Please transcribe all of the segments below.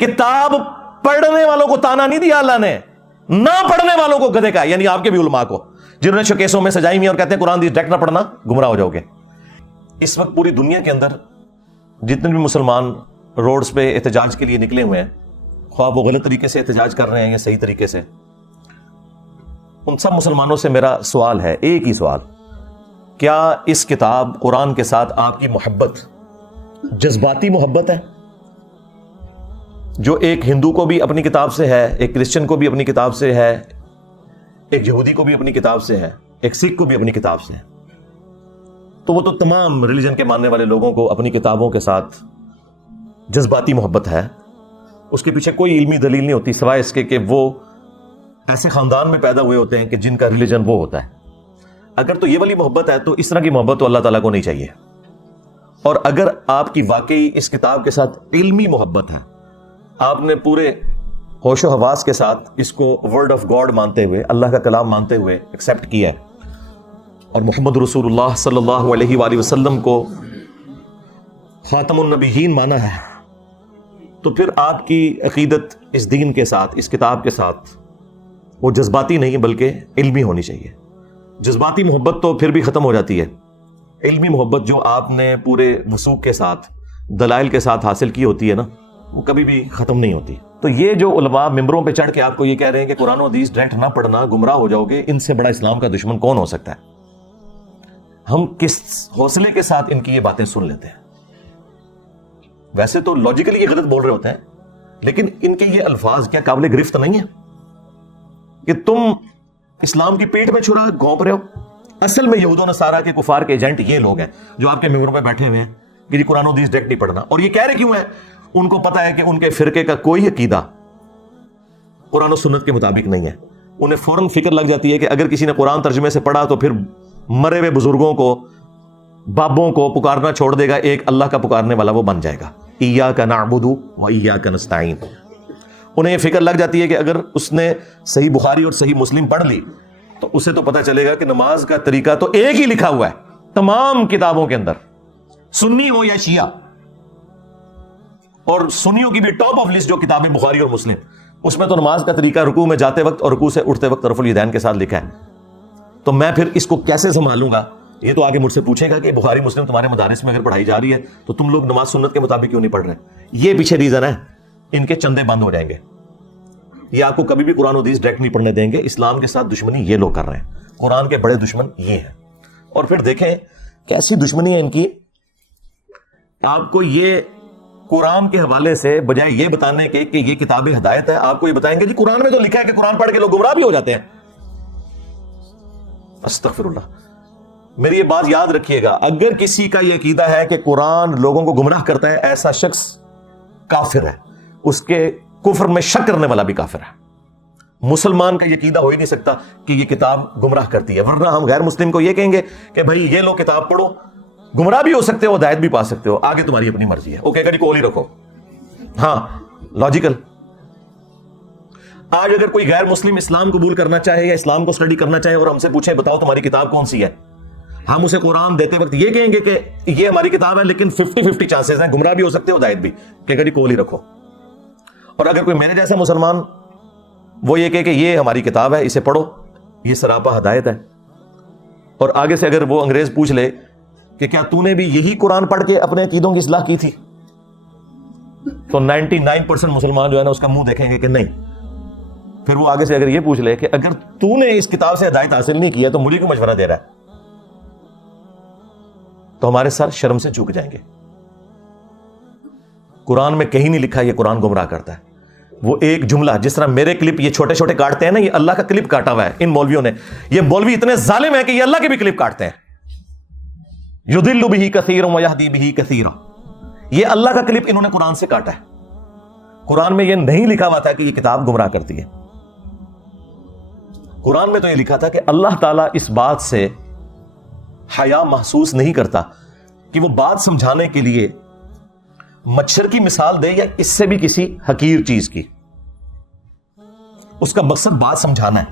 کتاب پڑھنے والوں کو تانا نہیں دیا اللہ نے, نہ پڑھنے والوں کو گدھے کا, یعنی آپ کے بھی علماء کو جنہوں نے شوکیسوں میں سجائی ہوئی اور کہتے ہیں قرآن حدیث ڈائریکٹ نہ پڑھنا گمراہ ہو جاؤ گے. اس وقت پوری دنیا کے اندر جتنے بھی مسلمان روڈز پہ احتجاج کے لیے نکلے ہوئے ہیں, خواہ وہ غلط طریقے سے احتجاج کر رہے ہیں یا صحیح طریقے سے, ان سب مسلمانوں سے میرا سوال ہے, ایک ہی سوال, کیا اس کتاب قرآن کے ساتھ آپ کی محبت جذباتی محبت ہے جو ایک ہندو کو بھی اپنی کتاب سے ہے, ایک کرسچن کو بھی اپنی کتاب سے ہے, ایک یہودی کو بھی اپنی کتاب سے ہے, ایک سکھ کو بھی اپنی کتاب سے ہے؟ تو وہ تو تمام ریلیجن کے ماننے والے لوگوں کو اپنی کتابوں کے ساتھ جذباتی محبت ہے. اس کے پیچھے کوئی علمی دلیل نہیں ہوتی سوائے اس کے کہ وہ ایسے خاندان میں پیدا ہوئے ہوتے ہیں کہ جن کا ریلیجن وہ ہوتا ہے. اگر تو یہ والی محبت ہے تو اس طرح کی محبت تو اللہ تعالیٰ کو نہیں چاہیے. اور اگر آپ کی واقعی اس کتاب کے ساتھ علمی محبت ہے, آپ نے پورے ہوش و حواس کے ساتھ اس کو ورڈ آف گاڈ مانتے ہوئے, اللہ کا کلام مانتے ہوئے ایکسیپٹ کیا ہے, اور محمد رسول اللہ صلی اللہ علیہ وآلہ وسلم کو خاتم النبیین مانا ہے, تو پھر آپ کی عقیدت اس دین کے ساتھ, اس کتاب کے ساتھ وہ جذباتی نہیں بلکہ علمی ہونی چاہیے. جذباتی محبت تو پھر بھی ختم ہو جاتی ہے, علمی محبت جو آپ نے پورے وثوق کے ساتھ دلائل کے ساتھ حاصل کی ہوتی ہے نا, وہ کبھی بھی ختم نہیں ہوتی. تو یہ جو علماء ممبروں پہ چڑھ کے آپ کو یہ کہہ رہے ہیں کہ قرآن و حدیث ڈائریکٹ نہ پڑھنا گمراہ ہو جاؤ گے, ان سے بڑا اسلام کا دشمن کون ہو سکتا ہے؟ ہم کس حوصلے کے ساتھ ان کی یہ باتیں سن لیتے ہیں. ویسے تو لاجیکلی یہ غلط بول رہے ہوتے ہیں, لیکن ان کے یہ الفاظ کیا قابل گرفت نہیں ہے کہ تم اسلام کی پیٹ میں چھرا گھونپ رہے ہو؟ اصل میں یہود و نصارہ کے کفار کے ایجنٹ یہ لوگ ہیں جو آپ کے ممبروں پہ بیٹھے ہوئے ہیں کہ جی قرآن و حدیث ڈائریکٹ نہیں پڑھنا. اور یہ کہہ رہے کیوں ہیں؟ ان کو پتا ہے کہ ان کے فرقے کا کوئی عقیدہ قرآن و سنت کے مطابق نہیں ہے. انہیں فوراً فکر لگ جاتی ہے کہ اگر کسی نے قرآن ترجمے سے پڑھا تو پھر مرے ہوئے بزرگوں کو, بابوں کو پکارنا چھوڑ دے گا, ایک اللہ کا پکارنے والا وہ بن جائے گا. ایاک نعبد و ایاک نستعین. انہیں یہ فکر لگ جاتی ہے کہ اگر اس نے صحیح بخاری اور صحیح مسلم پڑھ لی تو اسے تو پتا چلے گا کہ نماز کا طریقہ تو ایک ہی لکھا ہوا ہے تمام کتابوں کے اندر, سنی ہو یا شیعہ. اور سنیوں کی بھی ٹاپ آف لسٹ جو کتابیں بخاری اور مسلم, اس میں تو نماز کا طریقہ رکوع میں جاتے وقت اور رکوع سے اٹھتے وقت رفع الیدین کے ساتھ لکھا ہے. تو میں پھر اس کو کیسے سنبھالوں گا؟ یہ تو آگے مجھ سے پوچھے گا کہ بخاری مسلم تمہارے مدارس میں اگر پڑھائی جا رہی ہے تو تم لوگ نماز سنت کے مطابق کیوں نہیں پڑھ رہے؟ یہ پیچھے ریزن ہے, ان کے چندے بند ہو جائیں گے. یہ آپ کو کبھی بھی قرآن و حدیث ڈائریکٹ نہیں پڑھنے دیں گے. اسلام کے ساتھ دشمنی یہ لوگ کر رہے ہیں, قرآن کے بڑے دشمن یہ ہیں. اور پھر دیکھیں کیسی دشمنی ہے ان کی. آپ کو یہ قرآن کے حوالے سے بجائے یہ بتانے کے کہ یہ کتاب ہدایت ہے, آپ کو یہ بتائیں گے جی قرآن میں تو لکھا ہے کہ قرآن پڑھ کے لوگ گمراہ بھی ہو جاتے ہیں. استغفر اللہ. میری یہ بات یاد رکھیے گا, اگر کسی کا یہ عقیدہ ہے کہ قرآن لوگوں کو گمراہ کرتا ہے, ایسا شخص کافر ہے. اس کے کفر میں شک کرنے والا بھی کافر ہے. مسلمان کا یہ عقیدہ ہو ہی نہیں سکتا کہ یہ کتاب گمراہ کرتی ہے, ورنہ ہم غیر مسلم کو یہ کہیں گے کہ بھائی یہ لو کتاب پڑھو, گمراہ بھی ہو سکتے ہو, ہدایت بھی پا سکتے ہو, آگے تمہاری اپنی مرضی ہے. وہ کہے گا جی کول ہی رکھو. ہاں لاجیکل. آج اگر کوئی غیر مسلم اسلام قبول کرنا چاہے یا اسلام کو اسٹڈی کرنا چاہے اور ہم سے پوچھے بتاؤ تمہاری کتاب کون سی ہے, ہم اسے قرآن دیتے وقت یہ کہیں گے کہ یہ ہماری کتاب ہے, لیکن 50-50 چانسز ہیں, گمراہ بھی ہو سکتے ہو, ہدایت بھی. کہے گا جی کول ہی رکھو. اور اگر کوئی میرے جیسا مسلمان وہ یہ کہے کہ یہ ہماری کتاب ہے, اسے پڑھو, یہ سراپا ہدایت ہے. اور آگے سے اگر وہ انگریز پوچھ لے کہ کیا تو نے بھی یہی قرآن پڑھ کے اپنے عقیدوں کی اصلاح کی تھی, تو 99% مسلمان جو ہے نا اس کا منہ دیکھیں گے کہ نہیں. پھر وہ آگے سے اگر یہ پوچھ لے کہ اگر تو نے اس کتاب سے ہدایت حاصل نہیں کیا تو مجھے کیوں مشورہ دے رہا ہے, تو ہمارے سر شرم سے جھک جائیں گے. قرآن میں کہیں نہیں لکھا یہ قرآن گمراہ کرتا ہے. وہ ایک جملہ, جس طرح میرے کلپ یہ چھوٹے چھوٹے کاٹتے ہیں نا, یہ اللہ کا کلپ کاٹا ہوا ہے ان مولویوں نے. یہ مولوی اتنے ظالم ہیں کہ یہ اللہ کے بھی کلپ کاٹتے ہیں. یضل بہ کثیرا ویہدی بہ کثیرا, یہ اللہ کا کلپ انہوں نے قرآن سے کاٹا ہے. قرآن میں یہ نہیں لکھا ہوا تھا کہ یہ کتاب گمراہ کرتی ہے. قرآن میں تو یہ لکھا تھا کہ اللہ تعالیٰ اس بات سے حیا محسوس نہیں کرتا کہ وہ بات سمجھانے کے لیے مچھر کی مثال دے یا اس سے بھی کسی حقیر چیز کی. اس کا مقصد بات سمجھانا ہے.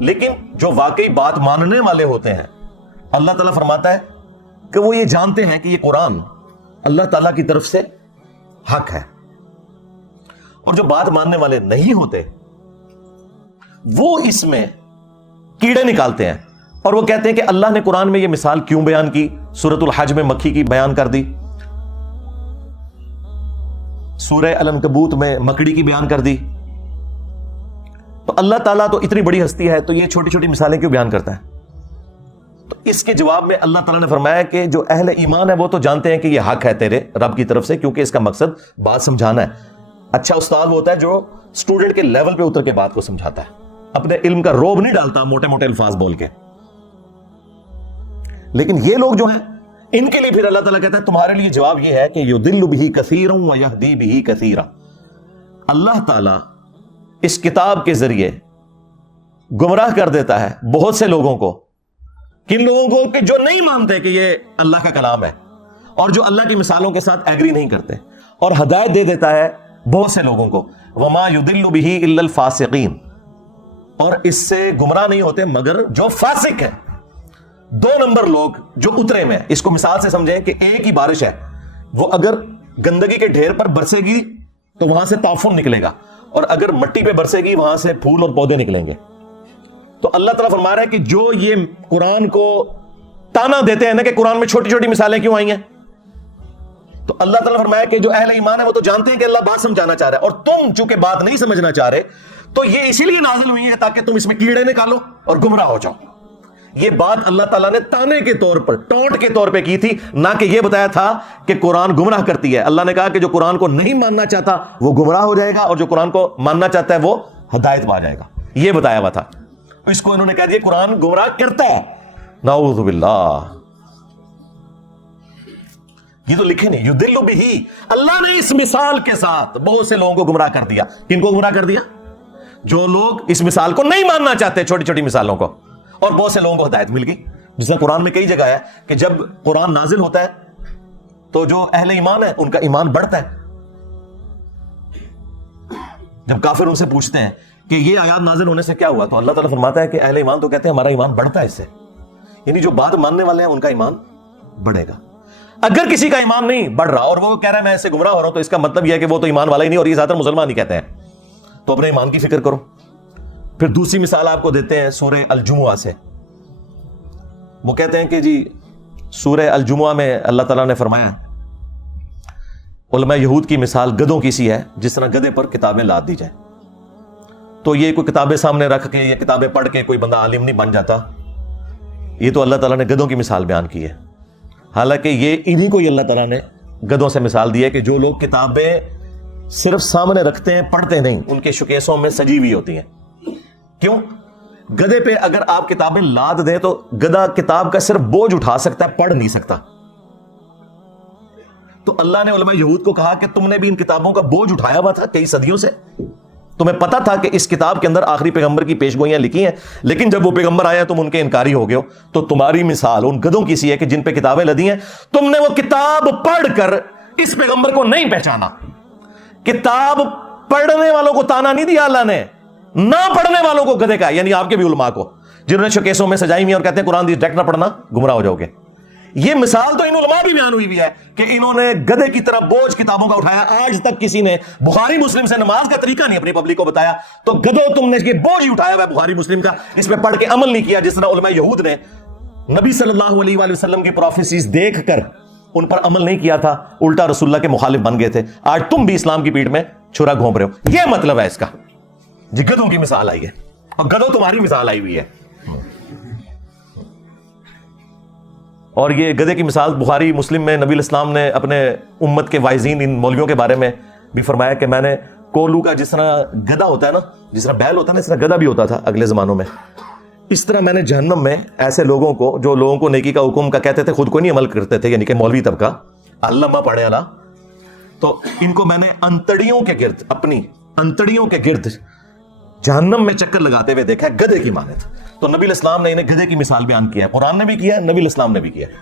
لیکن جو واقعی بات ماننے والے ہوتے ہیں, اللہ تعالیٰ فرماتا ہے کہ وہ یہ جانتے ہیں کہ یہ قرآن اللہ تعالیٰ کی طرف سے حق ہے. اور جو بات ماننے والے نہیں ہوتے وہ اس میں کیڑے نکالتے ہیں اور وہ کہتے ہیں کہ اللہ نے قرآن میں یہ مثال کیوں بیان کی؟ سورۃ الحج میں مکھی کی بیان کر دی، سورہ العنکبوت میں مکڑی کی بیان کر دی، تو اللہ تعالیٰ تو اتنی بڑی ہستی ہے تو یہ چھوٹی چھوٹی مثالیں کیوں بیان کرتا ہے؟ تو اس کے جواب میں اللہ تعالیٰ نے فرمایا کہ جو اہل ایمان ہے وہ تو جانتے ہیں کہ یہ حق ہے تیرے رب کی طرف سے، کیونکہ اس کا مقصد بات سمجھانا ہے۔ اچھا استاد وہ ہوتا ہے جو اسٹوڈنٹ کے لیول پہ اتر کے بات کو سمجھاتا ہے، اپنے علم کا روب نہیں ڈالتا موٹے موٹے الفاظ بول کے۔ لیکن یہ لوگ جو ہیں ان کے لیے پھر اللہ تعالیٰ کہتا ہے تمہارے لیے جواب یہ ہے کہ یضل بہ کثیرا ویہدی بہ کثیرا، اللہ تعالیٰ اس کتاب کے ذریعے گمراہ کر دیتا ہے بہت سے لوگوں کو، کن لوگوں کو کہ جو نہیں مانتے کہ یہ اللہ کا کلام ہے اور جو اللہ کی مثالوں کے ساتھ ایگری نہیں کرتے، اور ہدایت دے دیتا ہے بہت سے لوگوں کو۔ وما یضل بہ الا الفاسقین، اور اس سے گمراہ نہیں ہوتے مگر جو فاسق ہیں، 2 نمبر لوگ جو اترے میں۔ اس کو مثال سے سمجھیں کہ ایک ہی بارش ہے، وہ اگر گندگی کے ڈھیر پر برسے گی تو وہاں سے تعفن نکلے گا، اور اگر مٹی پہ برسے گی وہاں سے پھول اور پودے نکلیں گے۔ تو اللہ تعالیٰ فرما رہا ہے کہ جو یہ قرآن کو تانا دیتے ہیں نا کہ قرآن میں چھوٹی چھوٹی مثالیں کیوں آئی ہیں، تو اللہ تعالیٰ فرمایا کہ جو اہل ایمان ہے وہ تو جانتے ہیں کہ اللہ بات سمجھانا چاہ رہا ہے، اور تم چونکہ بات نہیں سمجھنا چاہ رہے تو یہ اسی لیے نازل ہوئی ہے تاکہ تم اس میں کیڑے نکالو اور گمراہ ہو جاؤ۔ یہ بات اللہ تعالیٰ نے تانے کے طور پر، ٹونٹ کے طور پہ کی تھی، نہ کہ یہ بتایا تھا کہ قرآن گمراہ کرتی ہے۔ اللہ نے کہا کہ جو قرآن کو نہیں ماننا چاہتا وہ گمراہ ہو جائے گا، اور جو قرآن کو ماننا چاہتا ہے وہ ہدایت پا جائے گا، یہ بتایا ہوا تھا۔ اس کو انہوں نے کہہ دیا قرآن گمراہ کرتا ہے، نعوذ باللہ۔ یہ تو لکھے نہیں، یضل بہ، اللہ نے اس مثال کے ساتھ بہت سے لوگوں کو گمراہ کر دیا۔ کن کو گمراہ کر دیا؟ جو لوگ اس مثال کو نہیں ماننا چاہتے، چھوٹی چھوٹی مثالوں کو، اور بہت سے لوگوں کو ہدایت مل گئی۔ جس طرح قرآن میں کئی جگہ ہے کہ جب قرآن نازل ہوتا ہے تو جو اہل ایمان ہے ان کا ایمان بڑھتا ہے۔ جب کافر ان سے پوچھتے ہیں کہ یہ آیات نازل ہونے سے کیا ہوا، تو اللہ تعالیٰ فرماتا ہے کہ اہل ایمان تو کہتے ہیں ہمارا ایمان بڑھتا ہے اس سے، یعنی جو بات ماننے والے ہیں ان کا ایمان بڑھے گا۔ اگر کسی کا ایمان نہیں بڑھ رہا اور وہ کہہ رہا ہے میں اس سے گمراہ ہو رہا ہوں، تو اس کا مطلب یہ ہے کہ وہ تو ایمان والا ہی نہیں، اور یہ زیادہ تر مسلمان ہی کہتے ہیں۔ تو اپنے ایمان کی فکر کرو۔ پھر دوسری مثال آپ کو دیتے ہیں سورہ الجمعہ سے۔ وہ کہتے ہیں کہ جی سورہ الجمعہ میں اللہ تعالیٰ نے فرمایا علماء یہود کی مثال گدھوں کی سی ہے، جس طرح گدھے پر کتابیں لاد دی جائیں۔ تو یہ کوئی کتابیں سامنے رکھ کے یا کتابیں پڑھ کے کوئی بندہ عالم نہیں بن جاتا، یہ تو اللہ تعالیٰ نے گدھوں کی مثال بیان کی ہے۔ حالانکہ یہ انہی کو ہی اللہ تعالیٰ نے گدھوں سے مثال دی ہے کہ جو لوگ کتابیں صرف سامنے رکھتے ہیں پڑھتے نہیں، ان کے شوکیسوں میں سجی ہوئی ہوتی ہیں۔ کیوں؟ گدھے پہ اگر آپ کتابیں لاد دیں تو گدھا کتاب کا صرف بوجھ اٹھا سکتا ہے، پڑھ نہیں سکتا۔ تو اللہ نے علماء یہود کو کہا کہ تم نے بھی ان کتابوں کا بوجھ اٹھایا ہوا تھا کئی صدیوں سے، تمہیں پتا تھا کہ اس کتاب کے اندر آخری پیغمبر کی پیشگوئیاں لکھی ہیں، لیکن جب وہ پیغمبر آیا تم ان کے انکاری ہو گئے ہو۔ تو تمہاری مثال ان گدھوں کی سی ہے کہ جن پہ کتابیں لدی ہیں، تم نے وہ کتاب پڑھ کر اس پیغمبر کو نہیں پہچانا۔ کتاب پڑھنے والوں کو تانا نہیں دیا اللہ نے، نہ پڑھنے والوں کو گدھے کا، یعنی آپ کے بھی علماء کو جنہوں نے شوکیسوں میں سجائی ہوئی اور کہتے ہیں قرآن حدیث ڈائریکٹ نہ پڑھنا گمراہ ہو جاؤ گے۔ یہ مثال تو ان علماء بھی بیان ہوئی بھی ہے کہ انہوں نے گدھے کی طرح بوجھ کتابوں کا اٹھایا۔ آج تک کسی نے بخاری مسلم سے نماز کا طریقہ نہیں اپنی پبلک کو بتایا، تو گدھو تم نے یہ بوجھ ہی اٹھایا ہوا ہے بخاری مسلم کا، اس پہ پڑھ کے عمل نہیں کیا۔ جس طرح علماء یہود نے نبی صلی اللہ علیہ وآلہ وسلم کی پروفیسیز دیکھ کر ان پر عمل نہیں کیا تھا، الٹا رسول اللہ کے مخالف بن گئے تھے۔ آج تم بھی اسلام کی پیٹھ میں چھرا گھونپ رہے ہو۔ یہ مطلب ہے اس کا، جی گدھوں کی مثال آئی ہے اور گدھوں تمہاری مثال آئی ہوئی ہے۔ اور یہ گدھے کی مثال بخاری مسلم میں نبی الاسلام نے اپنے امت کے وائزین ان مولویوں کے بارے میں بھی فرمایا کہ میں نے کولو کا، جس طرح گدھا ہوتا ہے نا، جس طرح بیل ہوتا ہے نا، اس طرح گدھا بھی ہوتا تھا اگلے زمانوں میں، اس طرح میں نے جہنم میں ایسے لوگوں کو جو لوگوں کو نیکی کا حکم کا کہتے تھے خود کو نہیں عمل کرتے تھے، یعنی کہ مولوی طبقہ علامہ پڑھے والا، تو ان کو میں نے انتڑیوں کے گرد، اپنی انتڑیوں کے گرد جہنم میں چکر لگاتے ہوئے دیکھا ہے گدھے کی مانند۔ تو نبی الاسلام نے انہیں گدھے کی مثال بیان کیا ہے، قرآن نے بھی کیا ہے، نبی الاسلام نے بھی کیا ہے۔